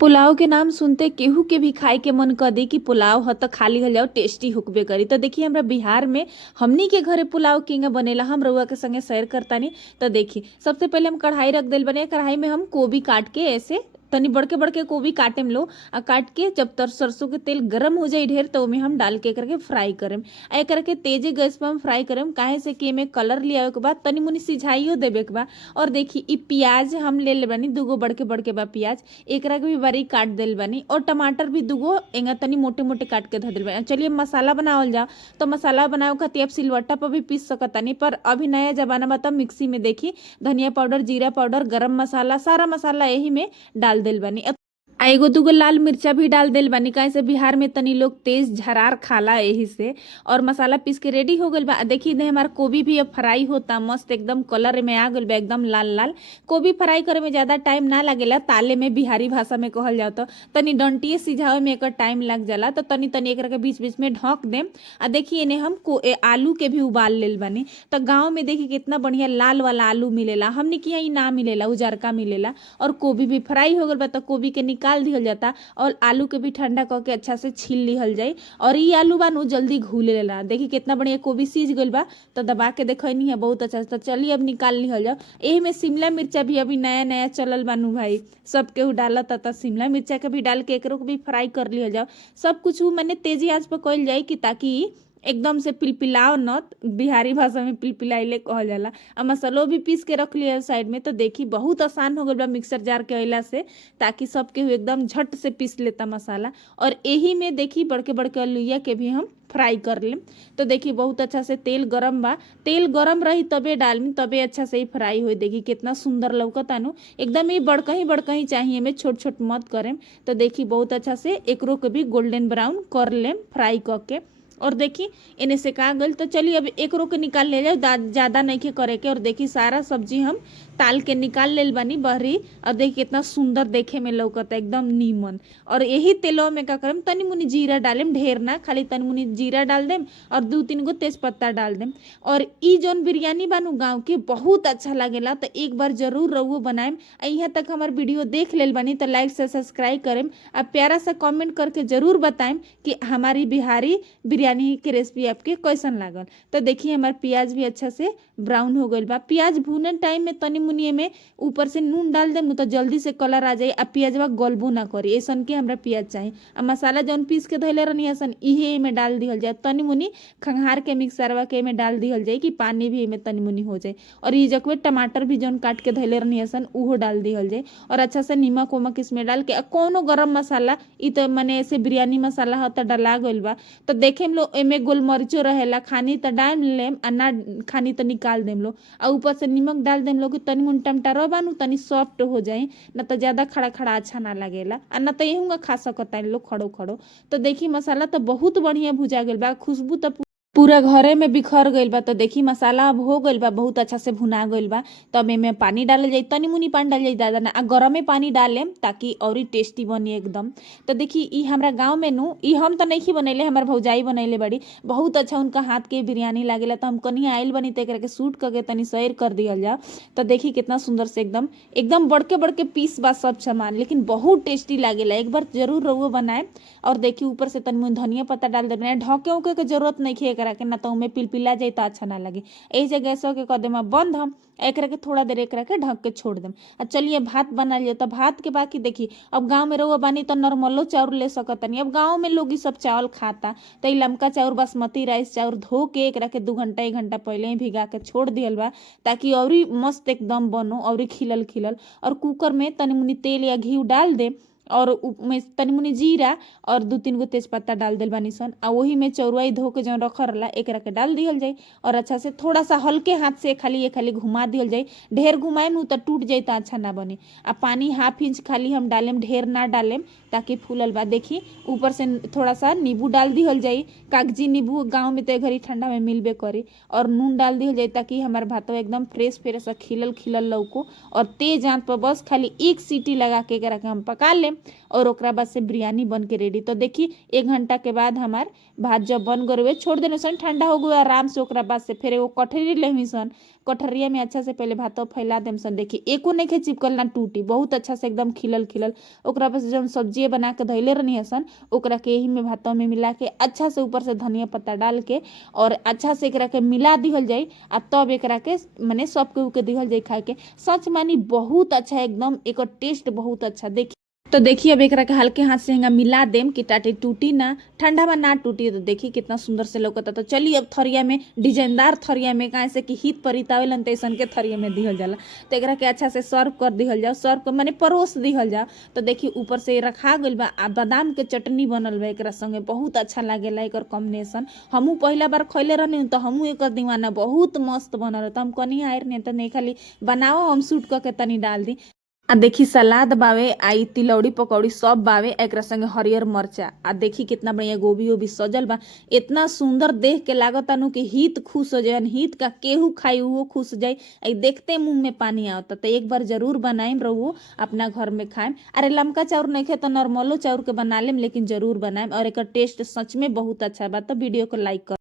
पुलाव के नाम सुनते केहू के भी खाए के मन कर दी कि पुलाव ह त खाली हो जाओ टेस्टी होकबे करी। तो देखिए हमरा बिहार में हमनी के घरे पुलाव किंगा बनेला हम रउआ के संगे शेयर करतानी। तो देखी सबसे पहले हम कढ़ाई रख दिल बने, कढ़ाई में हम गोभी काट के ऐसे तनी बड़के बड़के गोभी काटे में लो आ काट के जब तर सरसों के तेल गरम हो जाए ढेर तो ओमे हम डाल के करके फ्राई करेम। आ करके तेजे गैस पर हम फ्राई करेम, काहे से कि एमे कलर लियावे के बाद तनी मुनी सिझाइयो देबे के बा। और देखी ई प्याज हम ले ले बानी दूगो बड़के बड़के बा प्याज, एकरा के भी बारीक काट दिल बानी और टमाटर भी दूगो एंगा तनी मोटे मोटे काट के धर दिल बानी। चलिए मसाला बनावल जाओ। तो मसाला बनावे खातिर आप सिलवट्टा पर भी पीस सकतानी, पर अभी नया जमाना में तो मिक्सी में देखी धनिया पाउडर, जीरा पाउडर, गरम मसाला, सारा मसाला यही में डाल दिल बानी। आ एगो दूगो लाल मिर्चा भी डाल दिल बानी, काहे से बिहार में तनी लोग तेज झरार खाला यही से। और मसाला पीस के रेडी हो गइल बा। देखी दे हमार गोभी भी अब फ्राई होता मस्त एकदम कलर में आ गइल बा एकदम लाल लाल। गोभी फ्राई करे में ज्यादा टाइम ना लागेला, ताले में बिहारी भाषा में कहल जाओ तो तनी डंटिए सिझावे में एकर टाइम लग जाला। तो तनी तनी एकरा के बीच बीच में ढक देम। आ देखिए एने हम आलू के भी उबाल लेल बानी। तो गाँव में देखी कितना बढ़िया लाल वाला आलू मिलेला, हमने किया ई ना मिलेला, उजरका मिलेला। और गोभी भी फ्राई हो गइल बा तो गोभी के निकाल दिहल जाता और आलू के भी ठंडा करके अच्छा से छील लिहल जाए। और ये आलू बानू जल्दी घुलेला। देखी कितना बढ़िया गोभी सीझ गइल बा। तो दबा के देखनी है बहुत अच्छा से। तो चलिए अब निकाल लिहल जाओ। एही में शिमला मिर्चा भी अभी नया नया चलल बानू भाई, सब केहू डालता तो शिमला मिर्चा के भी डाल के एकरो को भी फ्राई कर लिहल जाओ। सब कुछ मैंने तेजी आंच पर कइल जाए कि ताकि एकदम से पिलपिलाओ न, बिहारी भाषा में पिलपिलाइले कहल जाला। आ मसालो भी पीस के रख लिया साइड में। तो देखी बहुत आसान हो गइल बा मिक्सर जार के अइला से, ताकि सब केहू एकदम झट से पीस लेता मसाला। और यही में देखी बड़के बड़के आलूया के भी हम फ्राई कर लेम। तो देखी बहुत अच्छा से तेल गरम बा, तेल गरम रही तबे डालमी, तबे अच्छा से ही फ्राई होई। देखी कितना सुंदर लौकतानु, एकदम ही बड़का ही चाहिए में, छोट छोट मत करेम। तो देखी बहुत अच्छा से एकरो के भी गोल्डन ब्राउन कर लेम फ्राई करके। और देखी इन्हें से का गल। तो चलिए अब एक के निकाल ले जाओ, ज्यादा नहीं के करे के। और देखी सारा सब्जी हम ताल के निकाल लेल बानी बहरी। और देखी कितना सुंदर देखे में लौकता एकदम नीमन। और यही तेलों में का करम तनी मुनी जीरा डालेम, ढेर ना, खाली तनी मुनी जीरा डाल देम और 2-3 गो तेज पत्ता डाल देम। और ई जोन बिरयानी बानू गाँव के बहुत अच्छा लगेला। तो एक बार जरूर रहुओ बनाएम। यहाँ तक हमार वीडियो देख लेल बानी तो लाइक से सब्सक्राइब करेम। अब प्यारा सा कमेंट करके जरूर बताएम कि हमारी बिहारी बिरयानी की रेसिपी आपके कैसन लागल। तो देखिए हमारे प्याज भी अच्छा से ब्राउन हो गइल बा। प्याज भूने टाइम में तनी मुनिए में ऊपर से नून डाल देम तो जल्दी से कलर आ जाए। आ प्याजवा गलबो ना करी, ऐसन के हमरा प्याज चाहिए। आ मसाला जौन पीस के धैले रहनी हसन इहे में डाल दिहल जाए। तनी मुनी खंगार के मिक्सरवा के में डाल दिहल जाए कि पानी भी में तनी मुनी हो जाए। और ये जकवे टमाटर भी जौन काट के धैले रहनी हसन उहो डाल दिहल जाए। और अच्छा से नमक उमक इसमें डाल के कोनो गरम मसाला इ तो मने ऐसे बिरयानी मसाला ह त डला गइल बा। तो देखे लो एमे गोलमरिचो रहेला, खानी तो डाल लेम आ ना खानी तो निकाल देम लो। आ ऊपर से नमक डाल देम लो कि तनी मुन टमटरो बानू तनी सॉफ्ट हो जाए, ना तो ज्यादा खड़ा खड़ा अच्छा ना लगेला। आ ना तो यहूँगा खा सकता इन लोग खड़ो खड़ो। तो देखी मसाला तो बहुत बढ़िया भुजा गइल बा, खुशबू तो पूरा घरे में बिखर गइल बा। तो देखी मसाला अब हो गइल बा, बहुत अच्छा से भुना गइल बा। तब एमे पानी डालल जाई, तनी मुनी पानी डाल जाई, ज्यादा ना। आ गरमे पानी डालेम ताकि और टेस्टी बनी एकदम। तो देखी ई हमरा गांव में नु ई हम तो नहीं बनैले, हमार भौजाई बनैले बड़ी, बहुत अच्छा उनका हाथ के बिरयानी लागेला। तो हम कहीं आइल बनी तो एकरा के शूट करके तनी शेयर कर दियल जा। तो देखी कितना सुंदर से एकदम एकदम बड़के बड़के पीस बा सब सामान, लेकिन बहुत टेस्टी लागेला। एक बार जरूर रहुओ बनाए। और देखी ऊपर से तनी मुनी धनिया पत्ता डाल देना, ढके उके के जरूरत नहीं है एकरा के, ना तो उमे पिलपिला जाए तो अच्छा ना लगे। यही से गैसो के कह देम बंद, हम एकरा के थोड़ा देर एकरा के ढक के छोड़ देम। चलिए भात बना लिया। तो भात के बाकी देखी अब गांव में रहुआ बानी तो नॉर्मलो चाउर ले सकतनी। अब गांव में लोग ई सब चावल खाता। तो लमका चाउर बासमती राइस चाउर धो के एकरा के 2 घंटा 1 घंटा पहले ही भिगा के छोड़ दियल बा, ताकि और मस्त एकदम बनो और खिलल खिलल। और कुकर में तनी मुनी तेल या घी डाल दे और में तनी मुनी जीरा और 2-3 गो तेज पत्ता डाल दिल बानी सन। आ वही में चौरुआई धो के जौन रखल रहा एकरा के डाल दिहल जाए। और अच्छा से थोड़ा सा हल्के हाथ से खाली घुमा दिहल जाए। ढेर घुमाए नु तो टूट जाए तो अच्छा ना बने। आ पानी 1/2 इंच खाली हम डालेम, ढेर ना डालेम, ताकि फूलल बा। देखी ऊपर से थोड़ा सा नींबू डाल दिहल जाए, कागजी नींबू गाँव में तो घड़ी ठंडा में मिलबे करे। और नून डाल दिहल जाए ताकि हमार भात एकदम फ्रेश फ्रेश खिलल खिलल लौको। और तेज आंच पर बस खाली 1 सीटी लगा के एकरा के हम पका लेम। देम और ओकरा बाद से बिरयानी बन के रेडी। तो देखी 1 घंटा के बाद हमार भात जब बन गए छोड़ देने सन, ठंडा हो गया आराम से। ओकरा बाद से फिर एगो कटोरी लेमी सन, कटोरिया में अच्छा से पहले भात फैला देम सन। देखी एको नहीं के चिपकल ना टूटी, बहुत अच्छा से एकदम खिलल खिलल। ओकरा बाद से जब सब्जी बना के धैले रहनी सन ओकरा के यही में भातों में मिला के अच्छा से ऊपर से धनिया पत्ता डाल के और अच्छा से एकरा के मिला दिहल जाई आ तब एकरा के माने सब के दिहल जाई खाए के। सच मानी बहुत अच्छा एकदम, एक टेस्ट बहुत अच्छा। देखी तो देखिए अब एकरा के हल्के हाथ से हिंगा मिला देम कि टाटे टूटी ना, ठंडा में ना टूटी। तो देखी कितना सुंदर से लौकता। तो चलिए अब थरिया में, डिजाइनदार थरिया में, कहाँ से कि हित परितावेलन तैसन के थरिया में दिहल जाला। तो एकरा के अच्छा से सर्व कर दिहल जाओ, सर्व कर माने परोस दिहल जाओ। तो देखी ऊपर से रखा गइल बा आ बादाम के चटनी बनल बा एकरा संगे, बहुत अच्छा लागेला एकर कॉम्बिनेशन। हमहू पहला बार खइले रहनी तो हमहू एकर दीवाना, बहुत मस्त बनल। तो हम कनी आयर नहीं तो नहीं खाली बनाओ हम शूट करके तनी डाल दी। आ देखी सलाद बावे, आई तिलौड़ी पकौड़ी सब बावे, एकरा संगे हरियर मरचा। आ देखी कितना बढ़िया गोभी ओभी सजल बा, इतना सुंदर देख के लागत नु कि हित खुश हो जाए। हित का केहू खाई वो खुश हो जाए, आई देखते मुंह में पानी आवता। तो एक बार जरूर बनाएम रहुओ अपना घर में खाएम। अरे लमका चाउर नहीं खे तो नॉर्मलो चाउर के बना लेम, लेकिन जरूर बनाएम और एकर टेस्ट सच में बहुत अच्छा बा। तो वीडियो को लाइक कर।